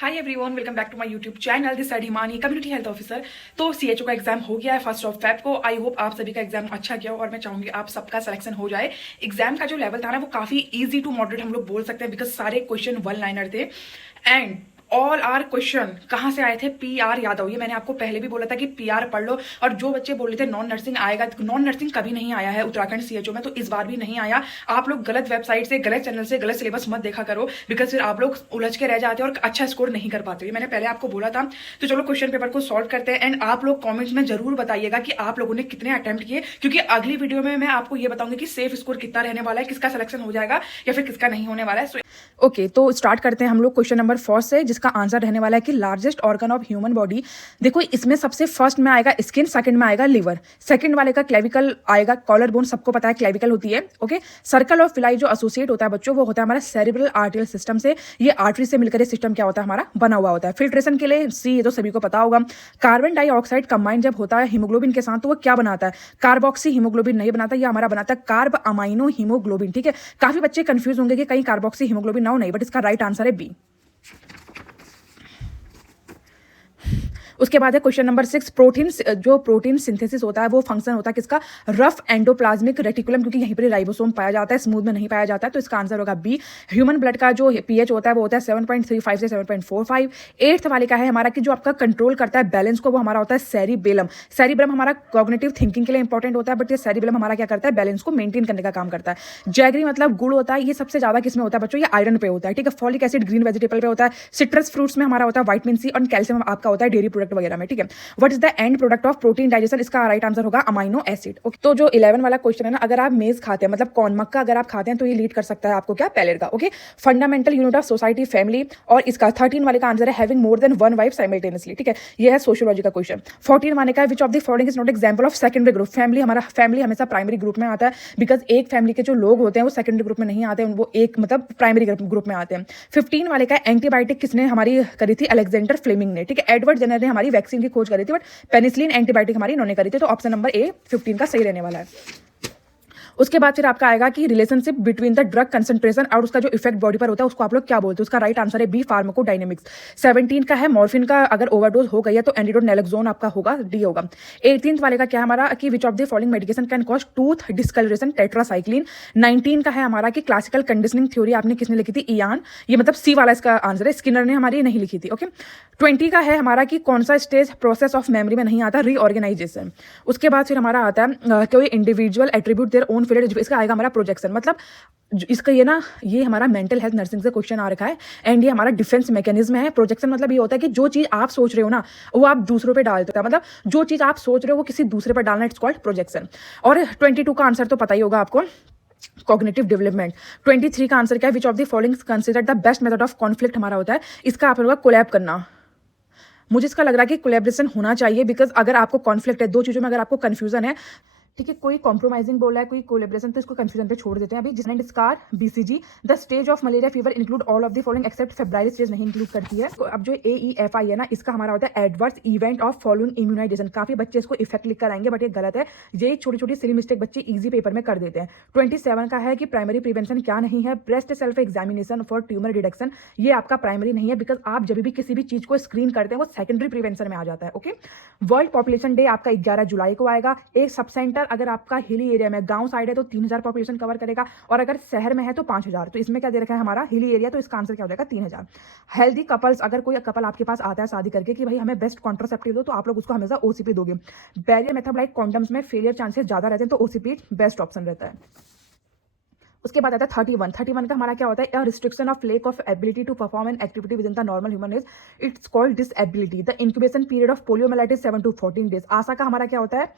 Hi everyone, welcome back to my YouTube channel. This side Himani, community health officer. तो CHO का exam हो गया है 1 Feb को। आई होप आप सभी का एग्जाम अच्छा गया हो और मैं चाहूंगी आप सबका सिलेक्शन हो जाए। एग्जाम का जो लेवल था ना वो काफी इजी टू मॉडरेट हम लोग बोल सकते हैं, बिकॉज सारे क्वेश्चन वन लाइनर थे एंड ऑल आर क्वेश्चन कहाँ से आए थे? PR यादव। ये मैंने आपको पहले भी बोला था कि PR पढ़ लो। और जो बच्चे बोल रहे थे नॉन नर्सिंग आएगा, नॉन नर्सिंग कभी नहीं आया है उत्तराखंड सीएचओ में, तो इस बार भी नहीं आया। आप लोग गलत वेबसाइट से, गलत चैनल से, गलत सिलेबस मत देखा करो, बिकॉज फिर आप लोग उलझ के रह जाते हैं और अच्छा स्कोर नहीं कर पाते। मैंने पहले आपको बोला था। तो चलो क्वेश्चन पेपर को सॉल्व करते हैं एंड आप लोग कॉमेंट्स में जरूर बताइएगा कि आप लोगों ने कितने अटेम्प्ट किए, क्योंकि अगली वीडियो में मैं आपको ये बताऊंगी कि सेफ स्कोर कितना रहने वाला है, किसका सिलेक्शन हो जाएगा या फिर किसका नहीं होने वाला है। ओके, तो स्टार्ट करते हैं हम लोग क्वेश्चन नंबर 4 से, जिसका आंसर रहने वाला है कि largest organ of human body. देखो, इसमें सबसे फर्स्ट में आएगा स्किन, सेकंड में आएगा लिवर, सेकंड वाले का क्लेविकल आएगा, कॉलर बोन सबको पता है क्लेविकल होती है। ओके, सर्कल ऑफ विलाई जो एसोसिएट होता है बच्चों, वो होता है हमारा सेरिब्रल आर्टरियल सिस्टम से। ये आर्टरी से मिलकर ये सिस्टम क्या होता है हमारा बना हुआ होता है फिल्ट्रेशन के लिए। सी, ये तो सभी को पता होगा। कार्बन डाइऑक्साइड कंबाइन जब होता है हीमोग्लोबिन के साथ, तो वो क्या बनाता है? कार्बोक्सी हीमोग्लोबिन नहीं बनाता, ये हमारा बनाता है कार्ब अमाइनो हीमोग्लोबिन। ठीक है, काफी बच्चे कंफ्यूज होंगे कि कहीं कार्बोक्सी हीमोग्लोबिन ना हो, नहीं, बट इसका राइट आंसर है बी। उसके बाद है क्वेश्चन नंबर 6, प्रोटीन, जो प्रोटीन सिंथेसिस होता है वो फंक्शन होता है किसका? रफ एंडोप्लाज्मिक रेटिकुलम, क्योंकि यहीं पर राइबोसोम पाया जाता है, स्मूथ में नहीं पाया जाता है, तो इसका आंसर होगा बी। ह्यूमन ब्लड का जो पीएच होता है वो होता है 7.35 से 7.45। 8th वाले का है हमारा कि जो आपका कंट्रोल करता है बैलेंस को, वो हमारा होता है सेरिबेलम। सेरिबेलम हमारा कॉग्निटिव थिंकिंग के लिए इंपॉर्टेंट होता है, बट ये सेरिबेलम हमारा क्या करता है? बैलेंस को मेंटेन करने का काम करता है। जैगरी मतलब गुड़ होता है, ये सबसे ज्यादा किसमें होता है बच्चों? ये आयरन पे होता है। ठीक है, फॉलिक एसिड ग्रीन वेजिटेबल पे होता है, सिट्रस फ्रूट्स में हमारा होता है विटामिन सी, और कैल्शियम आपका होता है डेयरी प्रोडक्ट वगैरह में। ठीक है, what is the end product of protein digestion? इसका राइट आंसर होगा अमाइनो एसिड। ओके, तो जो 11 वाला क्वेश्चन है ना, अगर आप मेज खाते हैं, मतलब कॉर्न मक्का अगर आप खाते हैं, तो ये लीड कर सकता है आपको क्या? पैलेट का। Okay, fundamental unit of society family, और इसका 13 वाले का आंसर है having more than one wife simultaneously. ठीक है, ये है सोशियोलॉजी का क्वेश्चन। 14 वाले का विच of the following is not example of secondary group? Family, हमारा फैमिली हमेशा प्राइमरी ग्रुप में आता है, बिकॉज एक फैमिली के जो लोग होते हैं वो सेकेंडरी ग्रुप में नहीं आते हैं, वो एक मतलब प्राइमरी ग्रुप में आते हैं। 15 वाले का एंटीबायोटिक किसने हमारी करी थी? अलेक्जेंडर फ्लेमिंग ने। ठीक है, एडवर्ड जेनर ने हमारी वैक्सीन की खोज करी थी, बट पेनिसिलिन एंटीबायोटिक हमारी इन्होंने करी थी, तो ऑप्शन नंबर ए 15 का सही रहने वाला है। उसके बाद फिर आपका आएगा कि relationship between the drug concentration और उसका जो इफेक्ट बॉडी पर होता है उसको आप लोग क्या बोलते हैं? उसका राइट आंसर है बी, फार्माकोडायनेमिक्स। 17 का है मॉर्फिन का अगर ओवरडोज हो गई है तो एंटीडोट नैलोक्सोन आपका होगा, डी होगा। 18th वाले का क्या हमारा कि which of the following medication can cause tooth discoloration? Tetracycline. 19 का है हमारा कि क्लासिकल कंडीशनिंग थ्योरी आपने किसने लिखी थी? इयान। ये मतलब सी वाला इसका आंसर है, स्किनर ने हमारी नहीं लिखी थी। ओके, 20 का है हमारा कि कौन सा स्टेज प्रोसेस ऑफ मेमोरी में नहीं आता? रीऑर्गेनाइजेशन। उसके बाद फिर हमारा आता है कोई individual attribute their own field, इसका आएगा हमारा प्रोजेक्शन। मतलब इसका ये हमारा मेंटल हेल्थ नर्सिंग से क्वेश्चन आ रखा है एंड ये हमारा डिफेंस मैकेनिज्म है। प्रोजेक्शन मतलब ये होता है कि जो चीज आप सोच रहे हो ना वो आप दूसरों पे डालते हो, मतलब जो चीज आप सोच रहे हो वो किसी दूसरे पर डालना, इट्स कॉल्ड प्रोजेक्शन। और 22 का आंसर तो पता ही होगा आपको, कॉग्निटिव डेवलपमेंट। 23 का आंसर क्या है? विच of the following considered the best method of conflict हमारा होता है, इसका आप लोगों का कोलैब करना। मुझे इसका लग रहा है कि कोलैबोरेशन होना चाहिए, बिकॉज अगर आपको कॉन्फ्लिक्ट है दो चीजों में, अगर आपको कंफ्यूजन है, ठीक है, कोई कॉम्प्रोमाइजिंग बोला है, कोई कोलेब्रेशन, तो इसको कंफ्यूजन पे छोड़ देते हैं अभी। जिसने scar BCG, the stage of malaria fever include all of the following except febrile stage नहीं इंक्लूड करती है। तो अब जो AEFI है ना, इसका हमारा होता है adverse event of following immunization. काफी बच्चे इसको इफेक्ट लिख कर आएंगे, बट ये गलत है। ये छोटी छोटी सिली मिस्टेक बच्चे इजी पेपर में कर देते हैं। 27 का है कि प्राइमरी प्रिवेंशन क्या नहीं है? Breast self examination for tumour detection. ये आपका प्राइमरी नहीं है, बिकॉज आप जब भी किसी भी चीज को स्क्रीन करते हैं वो सेकेंडरी प्रिवेंशन में आ जाता है। ओके, वर्ल्ड पॉपुलेशन डे आपका 11 जुलाई को आएगा। एक सब सेंटर अगर आपका हिली एरिया में, गांव साइड है तो 3000 पॉपुलेशन कवर करेगा, और अगर शहर में है तो 5000। तो इसमें क्या दे रखा है हमारा हिली एरिया, तो इसका आंसर क्या हो जाएगा? 3000। हेल्दी कपल्स, अगर कोई कपल आपके पास आता है शादी करके कि भाई हमें बेस्ट कॉन्ट्रासेप्टिव दो, तो आप लोग उसको हमेशा OCP दोगे। बैरियर मेथड लाइक कॉन्डम्स में फेलियर चांसेस ज्यादा रहते हैं, तो OCP बेस्ट ऑप्शन रहता है। उसके बाद आता है 31 का हमारा क्या होता है? Restriction of lack of ability to perform an activity within the normal human age, it's called disability. The incubation period of poliomyelitis 7 to 14 days. आशा का हमारा क्या होता है?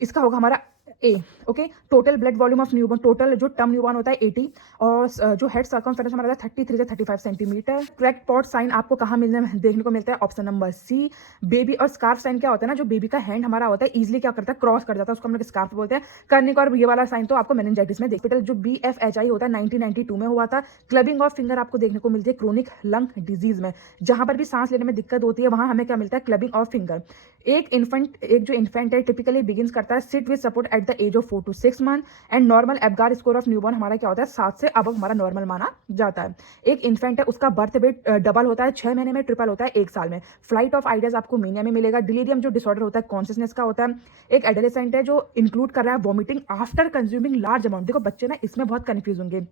इसका होगा हमारा A. Okay, total blood volume of newborn, total जो टर्म न्यूबॉर्न होता है 80, और जो हेड सर्कमफेरेंस हमारा 33 से 35 सेंटीमीटर। क्रैक्ड पॉट साइन आपको कहाँ देखने को मिलता है? Option number C, baby. और स्कार्फ साइन क्या होता है ना, जो बेबी का हैंड हमारा होता है इजिली क्या करता है? क्रॉस कर जाता है, उसको हम लोग स्कार्फ बोलते हैं। करने का, और ये वाला साइन तो आपको मेनिंजाइटिस में देखते। जो BFHI होता है 1992 में हुआ था। क्लबिंग ऑफ फिंगर आपको देखने को मिलती है क्रोनिक लंग डिजीज में, जहां पर भी सांस लेने में दिक्कत होती है वहां हमें क्या मिलता है? Clubbing of finger. एक जो इन्फेंट है टिपिकली बिगिंस करता है sit with support at the age of 4 to 6 month. And normal Apgar score of newborn हमारा क्या होता है 7 से अब हमारा नॉर्मल माना जाता है। एक इन्फेंट है उसका बर्थ वेट डबल होता है 6 महीने में, ट्रिपल होता है 1 साल में। फ्लाइट ऑफ आइडियाज आपको मीनिया में मिलेगा। डिलीरियम जो डिसऑर्डर होता है कॉन्शियसनेस का होता है। एक एडोलेसेंट है जो इंक्लूड कर रहा है vomiting after consuming large amount. देखो बच्चे ना इसमें बहुत कंफ्यूज होंगे।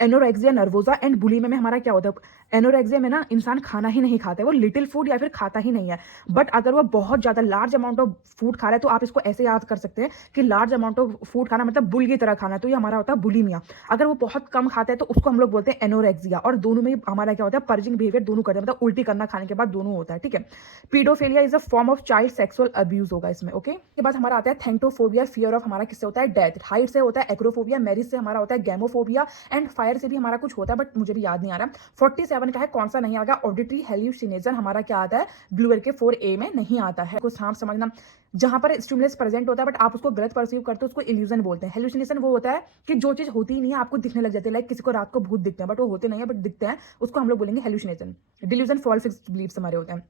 एनोरेक्सिया नर्वोजा एंड बुलिमिया में हमारा क्या होता है, एनोरेक्सिया में ना इंसान खाना ही नहीं खाता है, वो लिटिल फूड या फिर खाता ही नहीं है। बट अगर वो बहुत ज्यादा लार्ज अमाउंट ऑफ फूड खा रहा है तो आप इसको ऐसे याद कर सकते हैं कि लार्ज अमाउंट ऑफ फूड खाना मतलब बुल की तरह खाना, तो ये हमारा होता है बुलिमिया। अगर वो बहुत कम खाता है तो उसको हम लोग बोलते हैं एनोरेक्सिया। और दोनों में हमारा क्या होता है पर्जिंग बिहेवियर दोनों करते हैं, मतलब उल्टी करना खाने के बाद दोनों होता है। ठीक है, paedophilia is a form of child sexual abuse होगा इसमें। ओके, के बाद हमारा आता है थेंटोफोबिया, फियर ऑफ हमारा किससे होता है डेथ। हाइट से होता है एक्रोफोबिया, मैरिज से हमारा होता है गैमोफोबिया, एंड फायर से भी हमारा कुछ होता है बट मुझे भी याद नहीं आ रहा। 47 का है कौन सा नहीं आएगा, ऑडिटरी हेल्यूसिनेशन हमारा क्या आता है ब्लू के 4A में नहीं आता है। कुछ सांप समझना जहां पर स्टिमुलस प्रेजेंट होता है बट आप उसको गलत परसीव करते हो उसको इल्यूजन बोलते हैं। हेल्यूसिनेशन वो होता है कि जो चीज होती ही नहीं है आपको दिखने लग जाती है, लाइक किसी को रात को भूत दिखते हैं बट वो होते नहीं है बट दिखते हैं, उसको हम लोग बोलेंगे hallucination. Delusion false fixed beliefs हमारे होते हैं।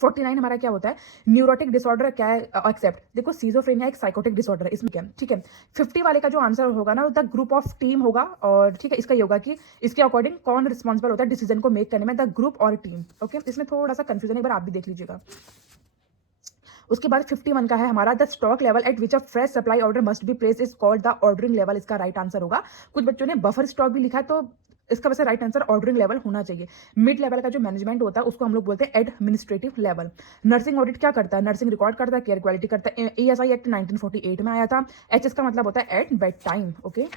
49 हमारा क्या होता है न्यूरोटिक डिसऑर्डर क्या है एक्सेप्ट। देखो सीजोफ्रेनिया एक साइकोटिक डिसऑर्डर है इसमें क्या, ठीक है। 50 वाले का जो आंसर होगा ना द ग्रुप ऑफ टीम होगा, और ठीक है इसका ये होगा कि इसके अकॉर्डिंग कौन रिस्पॉन्सिबल होता है डिसीजन को मेक करने में, द ग्रुप और टीम। ओके, इसमें थोड़ा सा कंफ्यूजन है, एक बार आप भी देख लीजिएगा। उसके बाद 51 का है हमारा the stock level eight which a fresh supply order must be place is called the ordering level. इसका राइट आंसर होगा, कुछ बच्चों ने बफर स्टॉक भी लिखा है तो इसका वैसे राइट आंसर ऑर्डरिंग लेवल होना चाहिए। मिड लेवल का जो मैनेजमेंट होता है उसको हम लोग बोलते हैं एडमिनिस्ट्रेटिव लेवल। नर्सिंग ऑडिट क्या करता है, नर्सिंग रिकॉर्ड करता है, केयर क्वालिटी करता है। ESI एक्ट 1948 में आया था। HS का मतलब होता है एट बेड टाइम। ओके,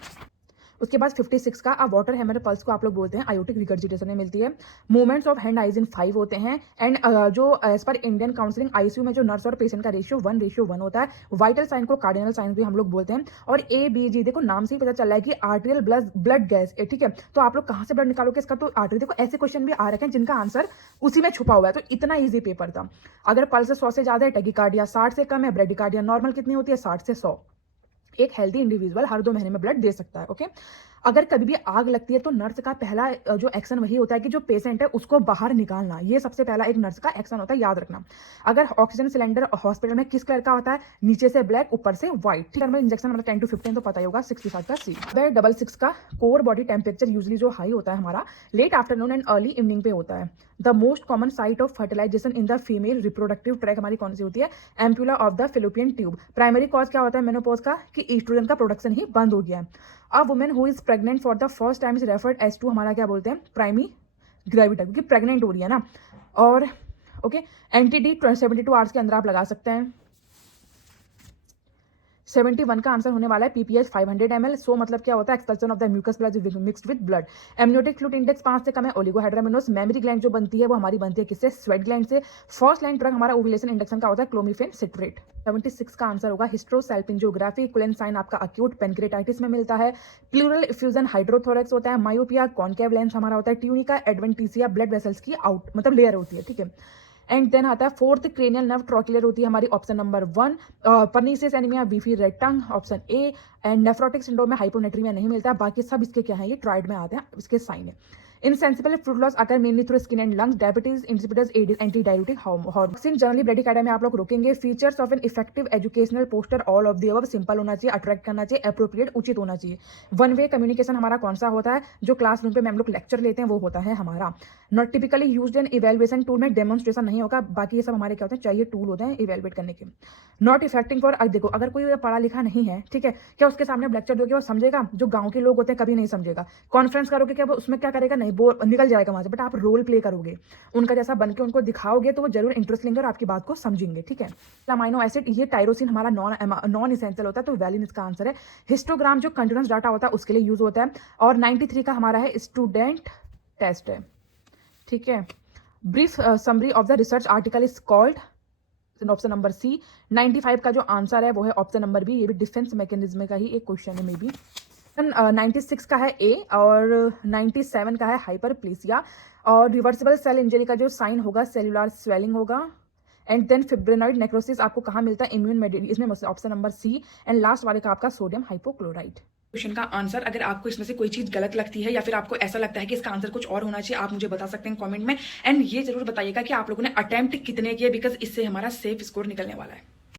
उसके बाद 56 का वाटर हैमर पल्स को आप लोग बोलते हैं आयोटिक रिगर्जिटेशन में मिलती है। मूवमेंट्स ऑफ हैंड आइज इन 5 होते हैं। एंड जो as per Indian counselling ICU में जो नर्स और पेशेंट का रेशियो 1:1 होता है। वाइटल साइन को कार्डिनल साइन भी हम लोग बोलते हैं। और ABG देखो नाम से ही पता चल रहा है कि आर्टेरियल ब्लड गैस, ठीक है। तो आप लोग कहाँ से ब्लड निकालोगे इसका, तो आर्टरी। देखो ऐसे क्वेश्चन भी आ रखे हैं जिनका आंसर उसी में छुपा हुआ है, तो इतना ईजी पेपर था। अगर पल्स 100 से ज्यादा है टैकीकार्डिया, 60 से कम है ब्रेडिकार्डिया, नॉर्मल कितनी होती है 60 से 100। एक हेल्दी इंडिविजुअल हर 2 महीने में ब्लड दे सकता है। ओके, अगर कभी भी आग लगती है तो नर्स का पहला जो एक्शन वही होता है कि जो पेशेंट है उसको बाहर निकालना, ये सबसे पहला एक नर्स का एक्शन होता है, याद रखना। अगर ऑक्सीजन सिलेंडर हॉस्पिटल में किस कलर का होता है, नीचे से ब्लैक ऊपर से व्हाइट। ठीक है, इंजेक्शन मतलब 10 to 15 तो पता ही होगा। 65 का C। 66 का कोर बॉडी टेम्परेचर यूजली जो हाई होता है हमारा late afternoon and early evening पे होता है। The most common site of fertilization in the female reproductive tract हमारी कौन सी होती है, ampulla of the fallopian tube. Primary cause क्या होता है मेनोपॉज का, कि ईस्ट्रोजन का प्रोडक्शन ही बंद हो गया है। A women who is pregnant for the first time is referred as to हमारा क्या बोलते हैं प्राइमी ग्रेविटा, क्योंकि प्रेग्नेंट हो रही है ना। और ओके, एंटी-डी 72 आवर्स के अंदर आप लगा सकते हैं। 71 का आंसर होने वाला है PPH 500 ml। सो मतलब क्या होता है expulsion of the mucus plus mixed with blood. Amniotic fluid index 5 से कम है। ओलिगोहाइड्रामिनोस। मेमोरी ग्लैंड जो बनती है वो हमारी बनती है किससे, स्वेट ग्लैंड से। फर्स्ट लाइन ड्रग हमारा ओव्यूलेशन इंडक्शन का होता है क्लोमिफेन सिट्रेट। 76 का आंसर होगा हिस्ट्रोसैल्पिंजियोग्राफी। कोलेनसाइन आपका अक्यूट पेनक्रेटाइटिस में मिलता है। प्लूरल इफ्यूजन हाइड्रोथोरेक्स होता है। मायोपिया कॉनकेव लेंस हमारा होता है। ट्यूनिका एडवेंटिसिया ब्लड वेसल्स की आउट मतलब लेयर होती है, ठीक है। एंड देन आता है फोर्थ क्रेनियल नर्व ट्रॉक्युलर होती है हमारी option number 1। Pernicious anaemia beefy red tongue option A। And nephrotic syndrome में हाइपोनेट्रीमिया नहीं मिलता है, बाकी सब इसके क्या है ये ट्राइड में आते हैं, इसके साइन है। इनसेंसिबल फ्लूइड लॉस अगर mainly through skin and lungs. Diabetes insipidus anti diabetic hormone generally bradycardia में आप लोग रोकेंगे। Features of an effective educational poster all of the above. Simple होना चाहिए, अट्रैक्ट करना चाहिए, एप्रोप्रिएट उचित होना चाहिए। वन वे कम्युनिकेशन हमारा कौन सा होता है, जो क्लासरूम पे हम लोग लेक्चर लेते हैं वो होता है हमारा। Not typically used in evaluation tool में डेमोन्स्ट्रेशन नहीं होगा, बाकी ये सब हमारे क्या होते हैं चाहिए टूल होते हैं इवेल्युएट करने के। नॉट इफेक्टिंग फॉर, देखो अगर कोई पढ़ा लिखा नहीं है, ठीक है, क्या उसके सामने लेक्चर दोगे वो समझेगा, जो गांव के लोग होते हैं कभी नहीं समझेगा। कॉन्फ्रेंस करोगे क्या वो उसमें क्या करेगा, नहीं वो निकल जाएगा वहां से। बट आप रोल प्ले करोगे उनका जैसा बन के उनको दिखाओगे तो वो जरूर इंटरेस्ट लेंगे और आपकी बात को समझेंगे, ठीक है। अमाइनो एसिड ये टायरोसिन हमारा नॉन इसेंशियल होता है, तो वैलिन इसका आंसर है। हिस्टोग्राम जो कंटिन्यूअस डाटा होता है उसके लिए यूज होता है। और 93 का हमारा है स्टूडेंट टेस्ट है, ठीक है। Brief summary of the research article is called option number C। 95 का जो आंसर है वो है ऑप्शन नंबर B। ये भी डिफेंस मैकेनिज्म का ही एक क्वेश्चन है मे बी। 96 का है A और 97 का है हाइपरप्लेसिया। और रिवर्सिबल सेल इंजरी का जो साइन होगा सेल्यूलर स्वेलिंग होगा। एंड देन फिब्रिनॉइड नेक्रोसिस आपको कहाँ मिलता है, इम्यून मेडिसिन, इसमें option number C। And last वाले का आपका सोडियम हाइपोक्लोराइड। क्वेश्चन का आंसर अगर आपको इसमें से कोई चीज गलत लगती है या फिर आपको ऐसा लगता है कि इसका आंसर कुछ और होना चाहिए, आप मुझे बता सकते हैं कमेंट में। एंड ये जरूर बताइएगा कि आप लोगों ने अटेम्प्ट कितने किए, बिकॉज इससे हमारा सेफ स्कोर निकलने वाला है।